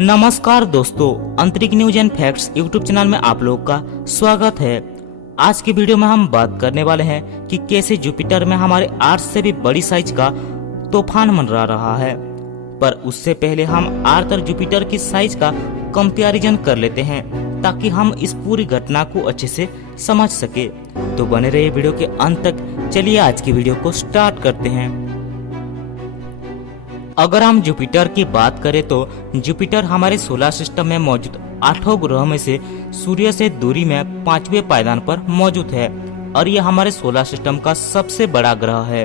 नमस्कार दोस्तों, अंतरिक्ष news and facts YouTube channel में आप लोग का स्वागत है। आज की वीडियो में हम बात करने वाले हैं कि कैसे जुपिटर में हमारे अर्थ से भी बड़ी साइज का तूफान मंडरा रहा है। पर उससे पहले हम अर्थ और जुपिटर की साइज का कंपैरिजन कर लेते हैं ताकि हम इस पूरी घटना को अच्छे से समझ सके। तो बने रहिए वीडियो के अंत तक। चलिए आज की वीडियो को स्टार्ट करते हैं। अगर हम जुपिटर की बात करें तो जुपिटर हमारे सोलर सिस्टम में मौजूद 8 ग्रहों में से सूर्य से दूरी में 5वें पायदान पर मौजूद है और यह हमारे सोलर सिस्टम का सबसे बड़ा ग्रह है।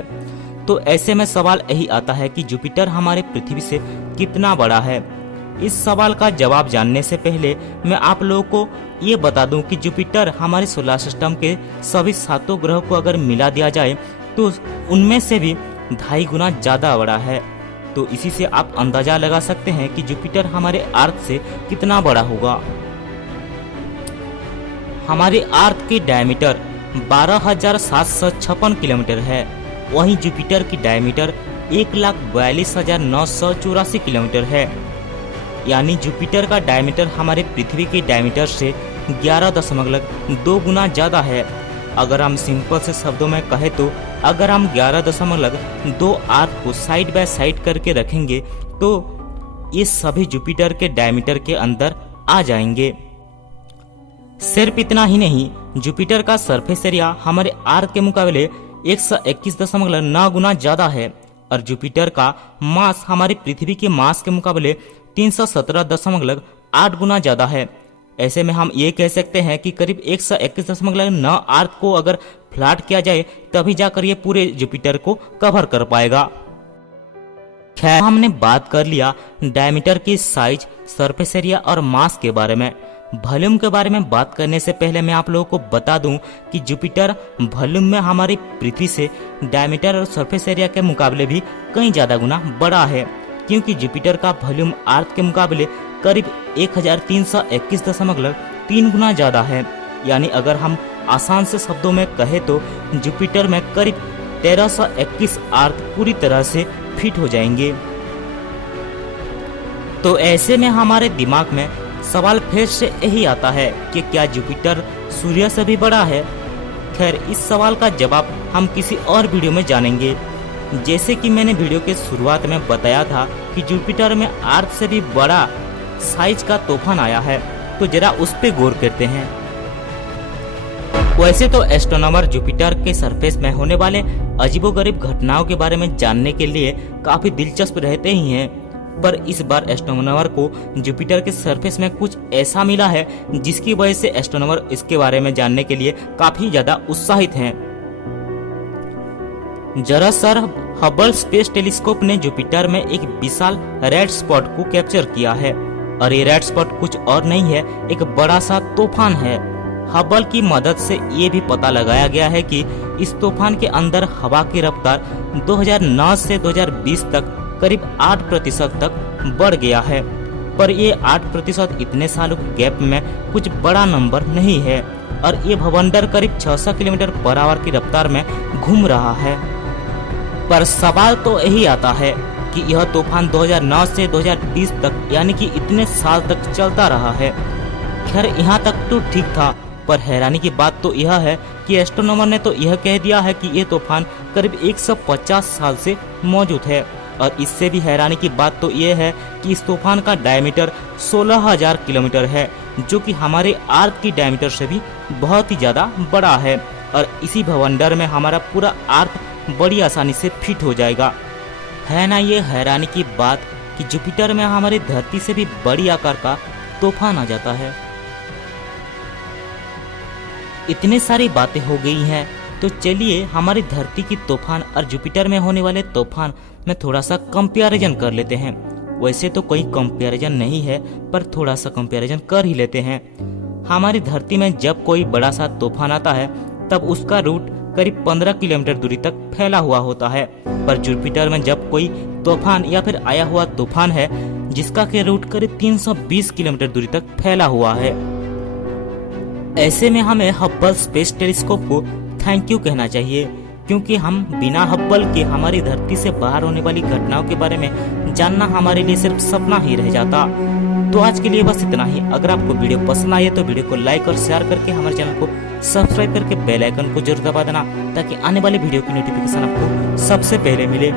तो ऐसे में सवाल यही आता है कि जुपिटर हमारे पृथ्वी से कितना बड़ा है। इस सवाल का जवाब जानने से पहले मैं आप लोगों को ये बता दूं कि जुपिटर हमारे सोलर सिस्टम के सभी 7 ग्रहों को अगर मिला दिया जाए तो उनमें से भी 2.5 गुना ज्यादा बड़ा है। तो इसी से आप अंदाजा लगा सकते हैं कि जुपिटर हमारे अर्थ से कितना बड़ा होगा। हमारे अर्थ की डायमीटर 12,756 किलोमीटर है, वहीं जुपिटर की डायमीटर 1,42,984 किलोमीटर है। यानी जुपिटर का डायमीटर हमारे पृथ्वी के डायमीटर से 11.2 गुना ज्यादा है। अगर हम सिंपल से शब्दों में कहें तो अगर हम 11.2 अर्थ को साइड बाय साइड करके रखेंगे तो ये सभी जुपिटर के डायमीटर के अंदर आ जाएंगे। सिर्फ इतना ही नहीं, जुपिटर का सरफेस एरिया हमारे अर्थ के मुकाबले 121.9 गुना ज्यादा है और जुपिटर का मास हमारी पृथ्वी के मास के मुकाबले 317.8 गुना ज्यादा है। ऐसे में हम ये कह सकते हैं कि करीब 121.9 अर्थ को अगर फ्लैट किया जाए तभी जाकर ये पूरे जुपिटर को कवर कर पाएगा। खैर, हमने बात कर लिया डायमीटर की साइज, सरफेस एरिया और मास के बारे में। वॉल्यूम के बारे में बात करने से पहले मैं आप लोगों को बता दूं कि जुपिटर वॉल्यूम में हमारी पृथ्वी से डायमीटर और सरफेस एरिया के मुकाबले भी कई ज्यादा गुना बड़ा है, क्योंकि जुपिटर का वॉल्यूम अर्थ के मुकाबले करीब 1321.3 गुना ज्यादा है। यानी अगर हम आसान से शब्दों में कहें तो जुपिटर में करीब 1321 अर्थ पूरी तरह से फिट हो जाएंगे। तो ऐसे में हमारे दिमाग में सवाल फिर से यही आता है कि क्या जुपिटर सूर्य से भी बड़ा है। खैर, इस सवाल का जवाब हम किसी और वीडियो में जानेंगे। जैसे कि मैंने वीडियो के शुरुआत में बताया था कि जुपिटर में अर्थ से भी बड़ा साइज का तूफान आया है, तो जरा उस पे गौर करते हैं। वैसे तो एस्ट्रोनॉमर जुपिटर के सरफेस में होने वाले अजीबोगरीब घटनाओं के बारे में जानने के लिए काफी दिलचस्प रहते ही हैं, पर इस बार एस्ट्रोनॉमर को जुपिटर के सरफेस में कुछ ऐसा मिला है जिसकी वजह से एस्ट्रोनॉमर इसके बारे में जानने के लिए काफी ज्यादा उत्साहित हैं। दरअसल हबल स्पेस टेलीस्कोप ने जुपिटर में एक विशाल रेड स्पॉट को कैप्चर किया है और ये रेड स्पॉट कुछ और नहीं है, एक बड़ा सा तूफान है। हबल की मदद से ये भी पता लगाया गया है कि इस तूफान के अंदर हवा की रफ्तार 2009 से 2020 तक करीब 8% तक बढ़ गया है। पर ये 8% इतने सालों के गैप में कुछ बड़ा नंबर नहीं है और ये भवंडर करीब 600 किलोमीटर पर आवर की रफ्तार में घूम रहा है। पर सवाल तो यही आता है कि यह तूफान 2009 से 2020 तक यानी कि इतने साल तक चलता रहा है। खैर, यहाँ तक तो ठीक था, पर हैरानी की बात तो यह है कि एस्ट्रोनॉमर ने तो यह कह दिया है कि यह तूफान करीब 150 साल से मौजूद है। और इससे भी हैरानी की बात तो यह है कि इस तूफान का डायमीटर 16,000 किलोमीटर है, जो कि हमारे अर्थ की डायमीटर से भी बहुत ही ज्यादा बड़ा है। और इसी भवंडर में हमारा पूरा अर्थ बड़ी आसानी से फिट हो जाएगा। है ना ये हैरानी की बात कि जुपिटर में हमारी धरती से भी बड़ी आकार का तूफान आ जाता है। इतनी सारी बातें हो गई हैं, तो चलिए हमारी धरती की तूफान और जुपिटर में होने वाले तूफान में थोड़ा सा कंपैरिजन कर लेते हैं। वैसे तो कोई कंपैरिजन नहीं है, पर थोड़ा सा कंपैरिजन कर ही लेते हैं। हमारी धरती में जब कोई बड़ा सा तूफान आता है तब उसका रूट करीब 15 किलोमीटर दूरी तक फैला हुआ होता है, पर जुपिटर में जब कोई तूफान या फिर आया हुआ तूफान है जिसका के रूट करीब 320 किलोमीटर दूरी तक फैला हुआ है। ऐसे में हमें हब्बल स्पेस टेलीस्कोप को थैंक यू कहना चाहिए, क्योंकि हम बिना हब्बल के हमारी धरती से बाहर होने वाली घटनाओं के बारे में जानना हमारे लिए सिर्फ सपना ही रह जाता। तो आज के लिए बस इतना ही। अगर आपको वीडियो पसंद आए तो वीडियो को लाइक और शेयर करके हमारे चैनल को सब्सक्राइब करके बेल आइकन को जरूर दबा देना, ताकि आने वाले वीडियो की नोटिफिकेशन आपको सबसे पहले मिले।